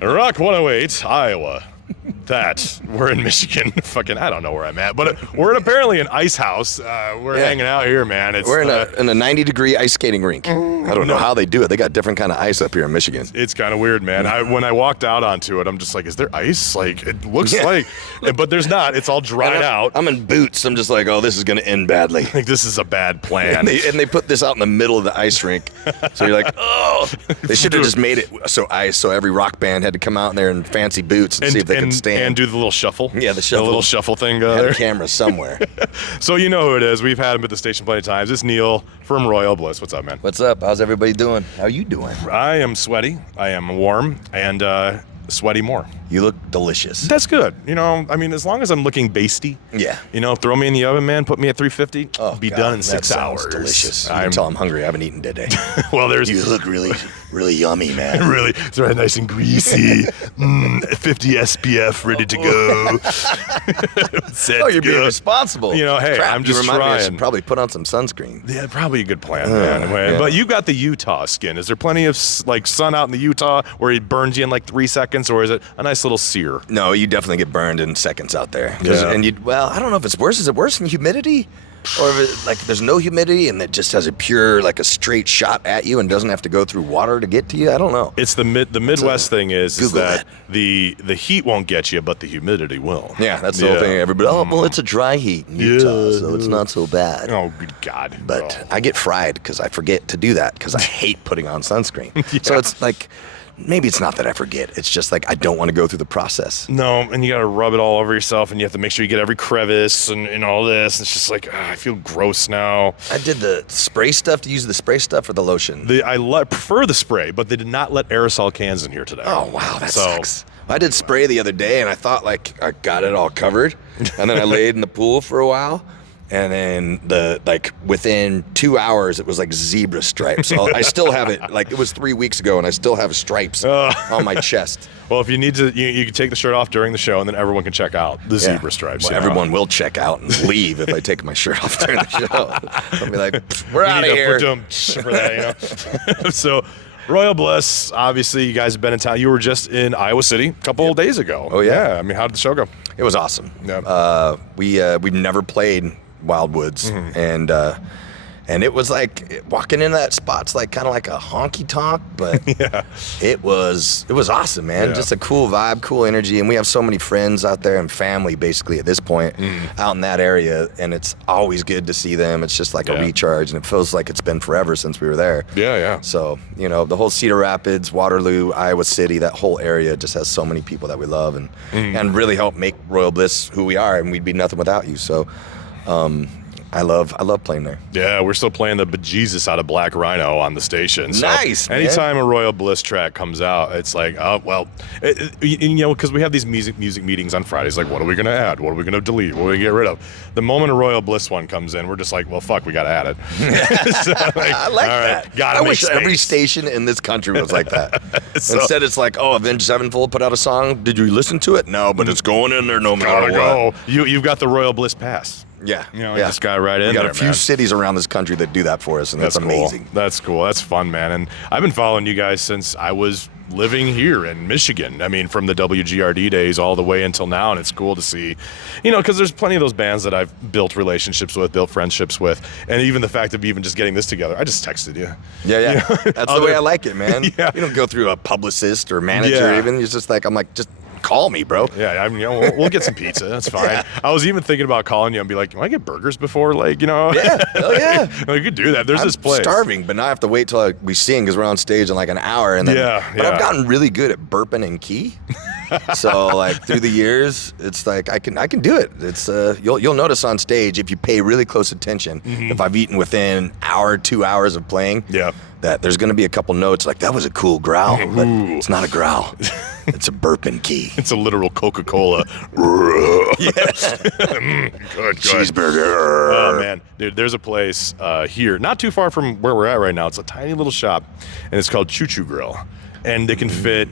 Rock 108, Iowa. That we're in Michigan. Fucking, I don't know where I'm at, but we're in apparently an ice house. We're hanging out here, man. We're in a 90-degree ice skating rink. I don't know how they do it. They got different kind of ice up here in Michigan. It's kind of weird, man. When I walked out onto it, I'm just like, is there ice? Like, it looks like, but there's not. It's all dried out. I'm in boots. I'm just like, oh, this is gonna end badly. Like, this is a bad plan. and they put this out in the middle of the ice rink, so you're like, oh. They should have just made it so every rock band had to come out in there in fancy boots and see if they could stand. And do the little shuffle. Yeah, the shuffle. The little shuffle thing there. Camera somewhere. So you know who it is. We've had him at the station plenty of times. It's Neal from Royal Bliss. What's up, man? What's up? How's everybody doing? How are you doing? I am sweaty. I am warm. And sweaty more. You look delicious. That's good. You know, I mean, as long as I'm looking basty. Yeah. You know, throw me in the oven, man. Put me at 350. Oh, be God, done in 6 hours. Delicious. You can tell I'm hungry. I haven't eaten today. Well, You look really, really yummy, man. Really, it's right, nice and greasy. 50 SPF, ready to go. You're being responsible. You know, hey, I'm just trying. I should probably put on some sunscreen. Yeah, probably a good plan, man. Yeah. But you got the Utah skin. Is there plenty of like sun out in the Utah where it burns you in like 3 seconds, or is it a nice little sear? No, you definitely get burned in seconds out there. Yeah. And I don't know if it's worse. Is it worse than humidity? Or if it, like there's no humidity and it just has a pure, like a straight shot at you and doesn't have to go through water to get to you? I don't know. It's the Midwest thing is that that. the heat won't get you, but the humidity will. Yeah, that's the whole thing. Everybody, well, it's a dry heat in Utah, so it's not so bad. Oh, good God. But I get fried because I forget to do that because I hate putting on sunscreen. Yeah. So it's like, maybe it's not that I forget. It's just like I don't want to go through the process. No, and you got to rub it all over yourself, and you have to make sure you get every crevice and all this. It's just like, I feel gross now. I did the spray stuff. To use the spray stuff or the lotion? I prefer the spray, but they did not let aerosol cans in here today. Oh, wow, that sucks. I did spray the other day, and I thought, like, I got it all covered. And then I laid in the pool for a while. And then within 2 hours, it was like zebra stripes. So I still have it. Like, it was 3 weeks ago, and I still have stripes on my chest. Well, if you need to, you can take the shirt off during the show, and then everyone can check out the zebra stripes. Well, everyone will check out and leave if I take my shirt off during the show. I'll be like, we're out of here. For that, you know? So, Royal Bliss, obviously, you guys have been in town. You were just in Iowa City a couple of days ago. Oh, yeah. I mean, how did the show go? It was awesome. Yeah. We've never played Wildwoods, and it was like walking into that spot's like kind of like a honky tonk, but it was awesome, man. Just a cool vibe, cool energy, and we have so many friends out there and family basically at this point out in that area, and it's always good to see them. It's just like a recharge, and it feels like it's been forever since we were there. Yeah. So, you know, the whole Cedar Rapids, Waterloo, Iowa City, that whole area just has so many people that we love and really help make Royal Bliss who we are, and we'd be nothing without you. So I love playing there. Yeah, we're still playing the bejesus out of Black Rhino on the station. So nice, man. Anytime a Royal Bliss track comes out, it's like, oh, well, you know, because we have these music meetings on Fridays. Like, what are we going to add? What are we going to delete? What are we going to get rid of? The moment a Royal Bliss one comes in, we're just like, well, fuck, we got to add it. So, like, I like that. I wish every station in this country was like that. Instead, it's like, oh, Avenged Sevenfold put out a song. Did you listen to it? No, but it's going in there no matter what. You've got the Royal Bliss pass. Yeah. You know, you just got right in there, We got a few cities around this country that do that for us, and that's amazing. Cool. That's cool. That's fun, man. And I've been following you guys since I was living here in Michigan. I mean, from the WGRD days all the way until now, and it's cool to see, you know, because there's plenty of those bands that I've built relationships with, built friendships with, and even the fact of even just getting this together, I just texted you. Yeah. You know? That's the way I like it, man. Yeah. You don't go through a publicist or manager even. It's just like, I'm like, just call me, bro. Yeah, I mean, you know, we'll get some pizza. That's fine. I was even thinking about calling you and be like, can I get burgers before, like, you know? Yeah, hell yeah. We could do that. There's this place. I'm starving, but now I have to wait till we sing because we're on stage in like an hour. And then, but I've gotten really good at burping in key. So like through the years, it's like I can do it. It's you'll notice on stage if you pay really close attention. If I've eaten within an hour, 2 hours of playing, that there's going to be a couple notes like that was a cool growl, but it's not a growl. It's a burping key. It's a literal Coca-Cola. Yes. Good. Cheeseburger. Oh, man. Dude, there's a place here, not too far from where we're at right now. It's a tiny little shop, and it's called Choo Choo Grill. And they can fit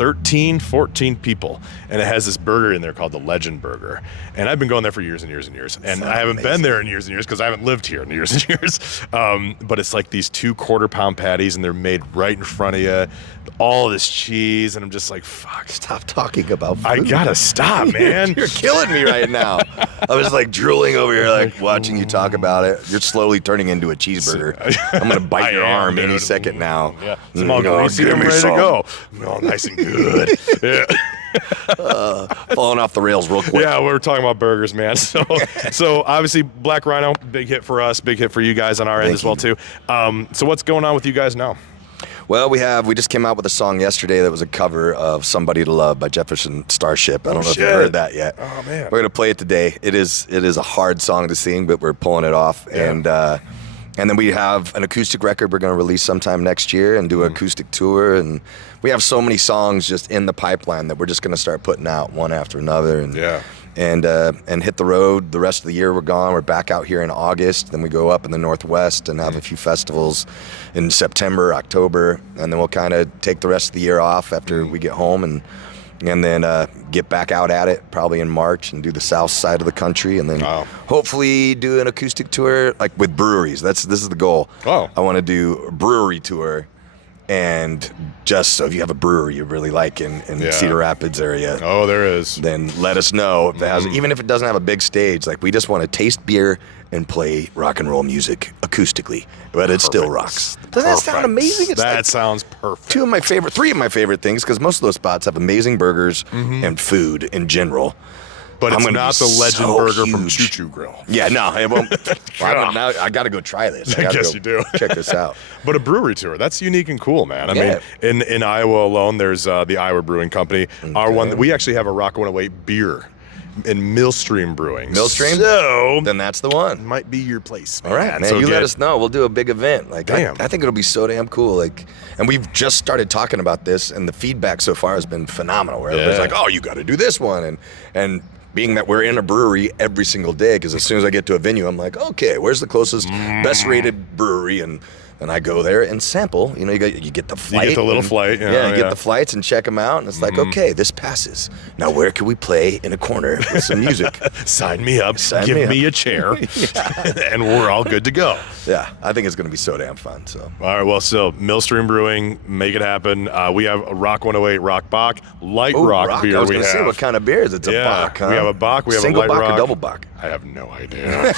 13, 14 people, and it has this burger in there called the Legend Burger. And I've been going there for years and years and years, and I haven't been there in years and years because I haven't lived here in years and years. But it's like these 2 quarter-pound patties, and they're made right in front of you. All this cheese, and I'm just like, fuck. Stop talking about food. I gotta stop, man. You're killing me right now. I was like drooling over here, like watching you talk about it. You're slowly turning into a cheeseburger. I'm gonna bite your arm any second now. Yeah, some all greasy, I'm ready to go. No, nice and good. Yeah. Falling off the rails real quick. Yeah, we were talking about burgers, man. So obviously Black Rhino, big hit for us, big hit for you guys on our end as well too. So what's going on with you guys now? Well, we just came out with a song yesterday that was a cover of "Somebody to Love" by Jefferson Starship. I don't know if you've heard that yet. Oh man, we're gonna play it today. It is a hard song to sing, but we're pulling it off. Yeah. And then we have an acoustic record we're gonna release sometime next year and do an acoustic tour. And we have so many songs just in the pipeline that we're just gonna start putting out one after another. And and hit the road. The rest of the year we're gone. We're back out here in August. Then we go up in the Northwest and have a few festivals in September, October, and then we'll kind of take the rest of the year off after we get home and then get back out at it probably in March and do the south side of the country, and then hopefully do an acoustic tour like with breweries. This is the goal. I want to do a brewery tour. And just so if you have a brewery you really like in Cedar Rapids area, there is, then let us know. If it has, even if it doesn't have a big stage, like we just want to taste beer and play rock and roll music acoustically, but it still rocks. Doesn't that sound amazing? It's that sounds perfect. 3 of my favorite things, because most of those spots have amazing burgers and food in general. But it's not the Legend Burger from Choo Choo Grill. Yeah, no, it won't. Now I got to go try this. I guess you do. Check this out. But a brewery tour, that's unique and cool, man. I mean, in Iowa alone, there's the Iowa Brewing Company. Okay. Our one, we actually have a Rock 108 beer in Millstream Brewing. Millstream? So then that's the one. Might be your place, man. All right, man. So you let us know. We'll do a big event. Like, I think it'll be so damn cool. Like, and we've just started talking about this, and the feedback so far has been phenomenal. Where everybody's like, "Oh, you got to do this one," and being that we're in a brewery every single day, because as soon as I get to a venue, I'm like, okay, where's the closest, best rated brewery? And I go there and sample. You know, you get the flight. You get the little flight. You get the flights and check them out. And it's like, okay, this passes. Now where can we play in a corner with some music? Sign me up. Give me a chair. And we're all good to go. Yeah, I think it's going to be so damn fun. So. All right, well, so Millstream Brewing, make it happen. We have a Rock 108 Rock Bock, light rock beer. I was going to say, what kind of beer is it? It's a Bock, huh? We have a Bock. We have Single a light Bock rock. or double Bock? I have no idea.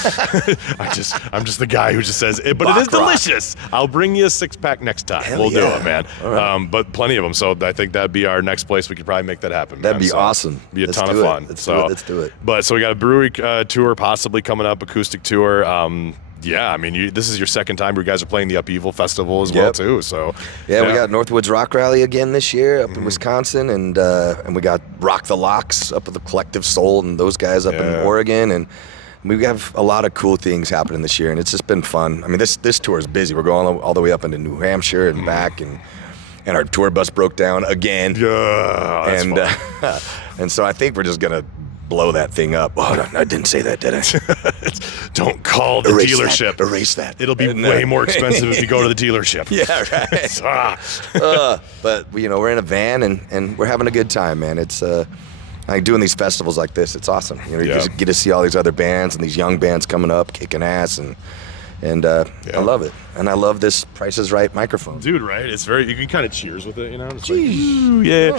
I'm just the guy who just says it, but it is delicious. I'll bring you a 6-pack next time. We'll do it, man. Right. But plenty of them, so I think that'd be our next place. We could probably make that happen. That'd be awesome. Be a ton of fun. Let's do it. But so we got a brewery tour possibly coming up, acoustic tour. Yeah, I mean, this is your second time where you guys are playing the Upheaval Festival as well, too. So we got Northwoods Rock Rally again this year up in Wisconsin, and we got Rock the Locks up at the Collective Soul and those guys up in Oregon, and we have a lot of cool things happening this year, and it's just been fun. I mean, this tour is busy. We're going all the way up into New Hampshire and back, and our tour bus broke down again. Yeah, that's fun. And so I think we're just gonna blow that thing up. Oh, I didn't say that, did I? Don't call the dealership. Erase that. It'll be way more expensive if you go to the dealership. Yeah, right. But we're in a van and we're having a good time, man. It's like doing these festivals like this. It's awesome. You just get to see all these other bands and these young bands coming up, kicking ass, and I love it. And I love this Price is Right microphone. Dude, right? It's you can kind of cheers with it, you know? It's like,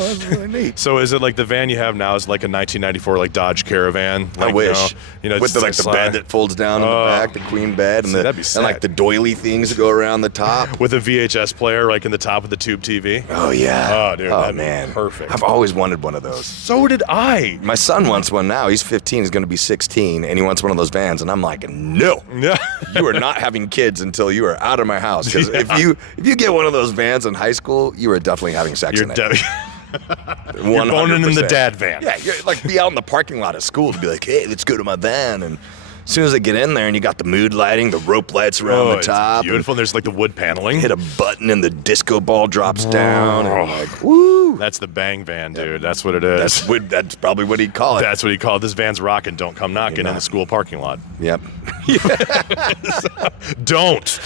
that's really neat. So is it like the van you have now is like a 1994 like Dodge Caravan? I wish. With the bed that folds down in the back, the queen bed, and and like the doily things that go around the top. With a VHS player like in the top of the tube TV. Oh, yeah. Oh, dude. Oh, man. Perfect. I've always wanted one of those. So did I. My son wants one now. He's 15. He's going to be 16, and he wants one of those vans. And I'm like, no. Yeah. You are not having kids until you are out of my house. Because if you get one of those vans in high school, you are definitely having sex in it. You're boning in the dad van. Yeah, you're like be out in the parking lot at school to be like, hey, let's go to my van, and as soon as I get in there and you got the mood lighting, the rope lights around the top. It's beautiful. There's like the wood paneling. Hit a button and the disco ball drops down. And like, woo. That's the bang van, dude. That's what it is. That's probably what he'd call it. That's what he called it. This van's rocking. Don't come knocking in the school parking lot. Yep. Don't.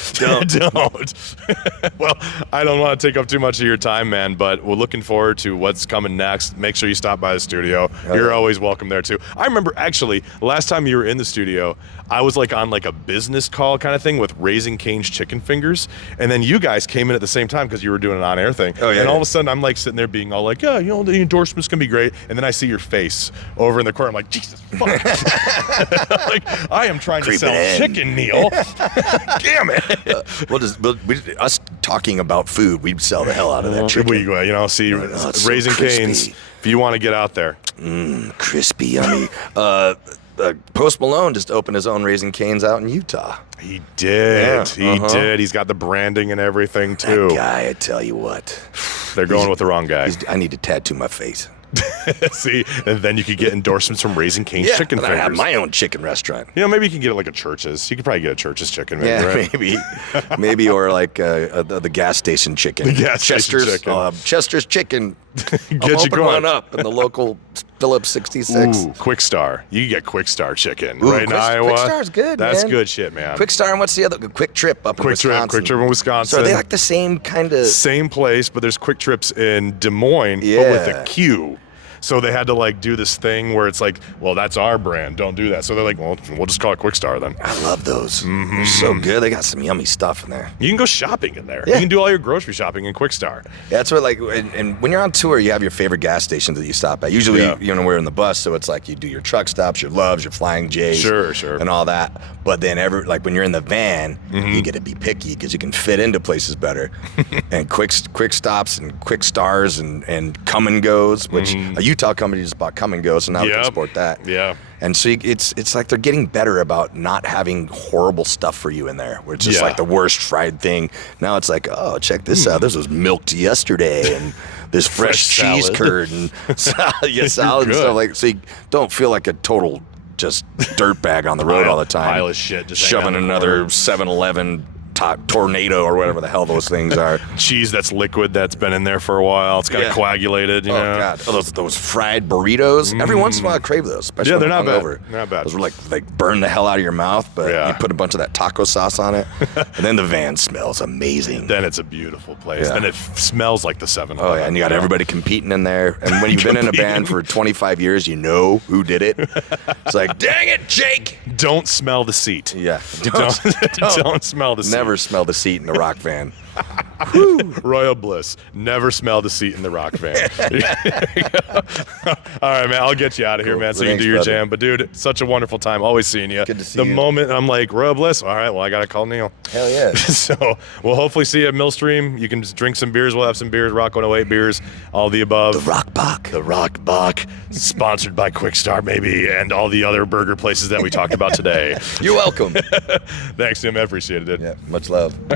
Well, I don't want to take up too much of your time, man, but we're looking forward to what's coming next. Make sure you stop by the studio. You're always welcome there, too. I remember, actually, last time you were in the studio, I was like on like a business call kind of thing with Raising Cane's Chicken Fingers, and then you guys came in at the same time because you were doing an on-air thing. Oh, yeah. And all of a sudden, I'm like sitting there being all like, yeah, you know, the endorsement's going to be great. And then I see your face over in the corner. I'm like, Jesus, fuck. Like, I am trying to sell chicken, Neal. Damn it. Us talking about food, we'd sell the hell out of that chicken. You know, see, Raising Cane's, if you want to get out there. Crispy, yummy. Post Malone just opened his own Raising Cane's out in Utah. He did. He did. He's got the branding and everything, too. That guy, I tell you what. They're going with the wrong guy. I need to tattoo my face. See, and then you could get endorsements from Raising Cane's Chicken Fingers. I have my own chicken restaurant. You know, maybe you can get it like a Church's. You could probably get a Church's chicken. Maybe, right? maybe, or like the gas station chicken. The gas Chester's station chicken. Chester's chicken. Get you going. One up in the local Phillips 66. Ooh, Quick Star. You can get Quick Star chicken Ooh, right in Iowa. Quick Star's good, That's man. good shit, man. Quick Star, and what's the other? Quick Trip up in Wisconsin. Quick Trip in Wisconsin. So are they like the same kind of? Same place, but there's Quick Trips in Des Moines, but with a Q. So they had to like do this thing where it's like, well, that's our brand. Don't do that. So they're like, well, we'll just call it Quick Star then. I love those. They're so good. They got some yummy stuff in there. You can go shopping in there. Yeah. You can do all your grocery shopping in Quick Star. Yeah, that's what like, and when you're on tour, you have your favorite gas stations that you stop at. Usually, you know, we're in the bus, so it's like you do your truck stops, your Loves, your Flying J's, sure, and all that. But then like when you're in the van, you get to be picky because you can fit into places better. And quick stops and Quick Stars and Come and Goes, which a Utah company just bought Come and Go, so now we can support that. Yeah. And so it's like they're getting better about not having horrible stuff for you in there, where it's just like the worst fried thing. Now it's like, oh, check this out. This was milked yesterday, and this fresh cheese curd and salad and stuff like. So you don't feel like a total just dirtbag on the road all the time. Pile of shit, just shoving another 7-Eleven tornado or whatever the hell those things are. Cheese that's liquid that's been in there for a while. It's kind of coagulated, you know. God. Oh, those fried burritos. Every once in a while I crave those, especially they're when I'm not bad. hungover. Not bad. Those were like burn the hell out of your mouth, but you put a bunch of that taco sauce on it. And then the van smells amazing. Then it's a beautiful place. Yeah. Then it smells like the 7-Eleven. Oh, yeah, and you got everybody competing in there. And when you've been in a band for 25 years, you know who did it. It's like, dang it, Jake! Don't smell the seat. Yeah. Don't smell the seat. Never smell the seat in the rock van. Royal Bliss. Never smelled a seat in the rock van. All right, man. I'll get you out of here, man, so you can do your jam. But, dude, such a wonderful time. Always seeing you. Good to see you. The moment I'm like, Royal Bliss, all right, well, I got to call Neal. Hell yeah. So we'll hopefully see you at Millstream. You can just drink some beers. We'll have some beers, Rock 108 beers, all the above. The Rock Bach. The Rock Bach, sponsored by Quick Star, maybe, and all the other burger places that we talked about today. You're welcome. Thanks, Tim. I appreciate it, dude. Yeah, much love.